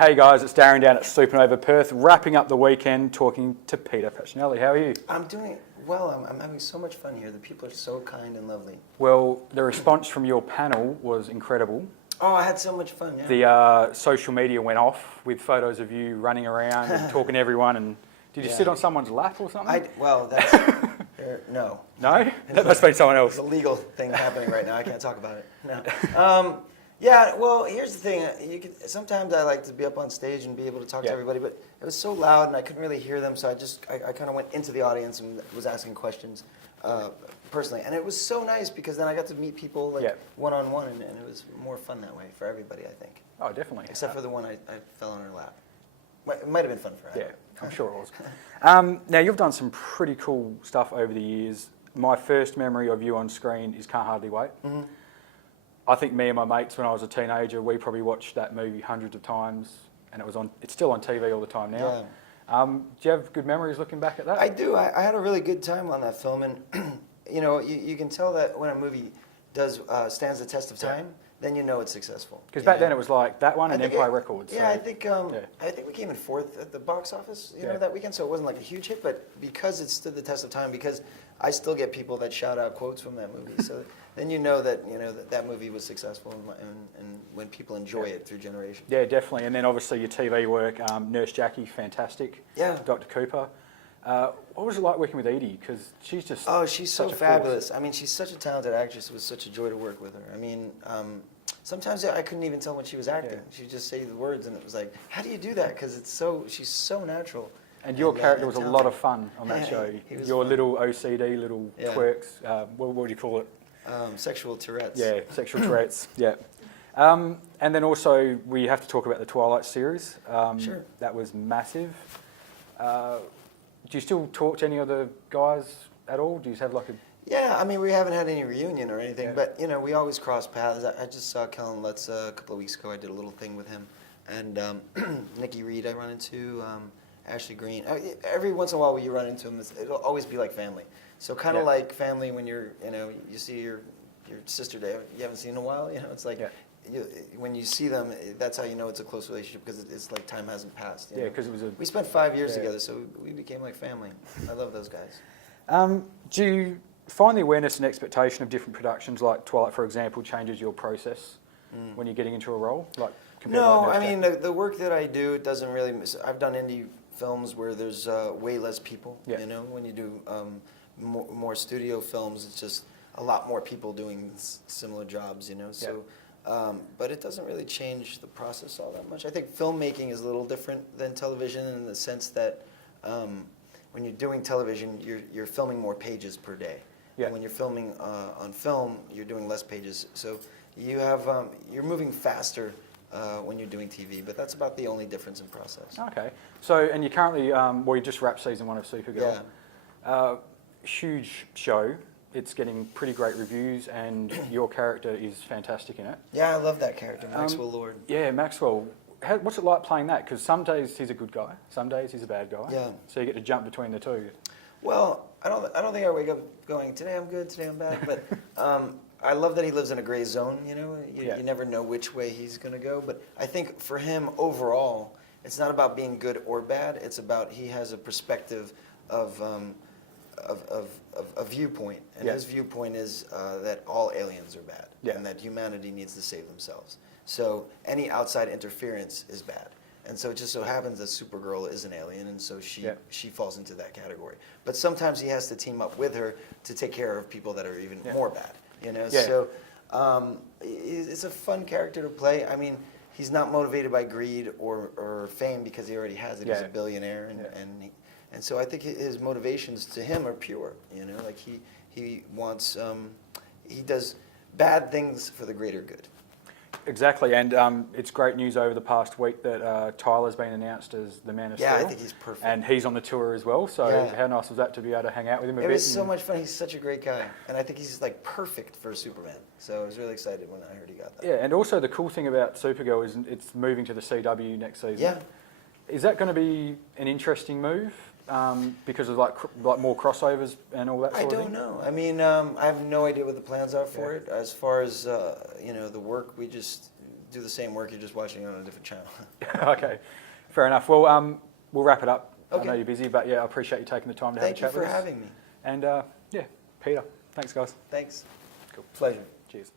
Hey guys, it's Darran down at Supanova Perth, wrapping up the weekend talking to Peter Facinelli. How are you? I'm doing well. I'm having so much fun here. The people are so kind and lovely. Well, the response from your panel was incredible. Oh, I had so much fun, yeah. The social media went off with photos of you running around and talking to everyone. And did you sit on someone's lap or something? Well, that's... no. No? That must be someone else. It's a legal thing happening right now. I can't talk about it. No. Yeah, well, here's the thing. Sometimes I like to be up on stage and be able to talk to everybody, but it was so loud and I couldn't really hear them, so I kind of went into the audience and was asking questions personally. And it was so nice because then I got to meet people one-on-one, and it was more fun that way for everybody, I think. Oh, definitely. Except for the one I fell on her lap. It might have been fun for her. Yeah, I'm sure it was. Now, you've done some pretty cool stuff over the years. My first memory of you on screen is Can't Hardly Wait. Mm-hmm. I think me and my mates, when I was a teenager, we probably watched that movie hundreds of times, and it's still on TV all the time now. Yeah. Do you have good memories looking back at that? I do. I had a really good time on that film, and you know, you can tell that when a movie stands the test of time, then you know it's successful. Because back then it was like that one and Empire Records. Yeah, so, I think we came in 4th at the box office, you know, that weekend, so it wasn't like a huge hit, but because it stood the test of time, because I still get people that shout out quotes from that movie, so then you know that movie was successful, and when people enjoy it through generations. Yeah, definitely. And then obviously your TV work, Nurse Jackie, fantastic. Yeah. Dr. Cooper. What was it like working with Edie? Because she's just she's so fabulous. I mean, she's such a talented actress. It was such a joy to work with her. I mean, sometimes I couldn't even tell when she was acting. Yeah. She'd just say the words, and it was like, how do you do that? Because she's so natural. And your character was a lot of fun on that show. Your little OCD, little quirks. What do you call it? Sexual Tourette's. Yeah, sexual Tourette's. Yeah. And then also we have to talk about the Twilight series. Sure. That was massive. Do you still talk to any other guys at all? Do you have like a... Yeah, I mean, we haven't had any reunion or anything, but, you know, we always cross paths. I just saw Kellen Lutz a couple of weeks ago. I did a little thing with him. And Nikki Reed I run into, Ashley Green. Every once in a while when you run into them, it'll always be like family. So kind of like family when you're, you know, you see your sister that you haven't seen in a while, you know, it's like... when you see them, that's how you know it's a close relationship, because it's like time hasn't passed. Yeah, because it was we spent 5 years together, so we became like family. I love those guys. Do you find the awareness and expectation of different productions, like Twilight, for example, changes your process when you're getting into a role? No, I mean, the work that I do, it doesn't really... I've done indie films where there's way less people, you know? When you do more studio films, it's just a lot more people doing similar jobs, you know? So. But it doesn't really change the process all that much. I think filmmaking is a little different than television in the sense that when you're doing television, you're filming more pages per day. Yeah. And when you're filming on film, you're doing less pages. So you're moving faster when you're doing TV, but that's about the only difference in process. Okay. So, and you currently, you just wrapped season 1 of Supergirl. Yeah. Huge show. It's getting pretty great reviews, and your character is fantastic in it. Yeah, I love that character, Maxwell Lord. Yeah, Maxwell. What's it like playing that? Because some days he's a good guy, some days he's a bad guy. Yeah. So you get to jump between the two. Well, I don't think I wake up going, today I'm good, today I'm bad. But I love that he lives in a gray zone. You know, you never know which way he's going to go. But I think for him overall, it's not about being good or bad. It's about he has a perspective of a viewpoint, and his viewpoint is that all aliens are bad, and that humanity needs to save themselves. So any outside interference is bad, and so it just so happens that Supergirl is an alien, and so she falls into that category. But sometimes he has to team up with her to take care of people that are even more bad. You know, so it's a fun character to play. I mean, he's not motivated by greed or fame because he already has it. He's a billionaire, and so I think his motivations to him are pure, you know, like he wants, he does bad things for the greater good. Exactly, and it's great news over the past week that Tyler's been announced as the Man of Steel. Yeah, I think he's perfect. And he's on the tour as well, so how nice was that to be able to hang out with him a bit? It was so much fun. He's such a great guy, and I think he's like perfect for Superman. So I was really excited when I heard he got that. Yeah, and also the cool thing about Supergirl is it's moving to the CW next season. Yeah. Is that going to be an interesting move? Because of like more crossovers and all that sort of thing? I don't know. I mean, I have no idea what the plans are for it. As far as you know, the work, we just do the same work. You're just watching on a different channel. Okay, fair enough. Well, we'll wrap it up. Okay. I know you're busy, but yeah, I appreciate you taking the time to have a Thank you chat for with us. having me. And yeah, Peter, thanks guys. Thanks. Cool. Pleasure. Cheers.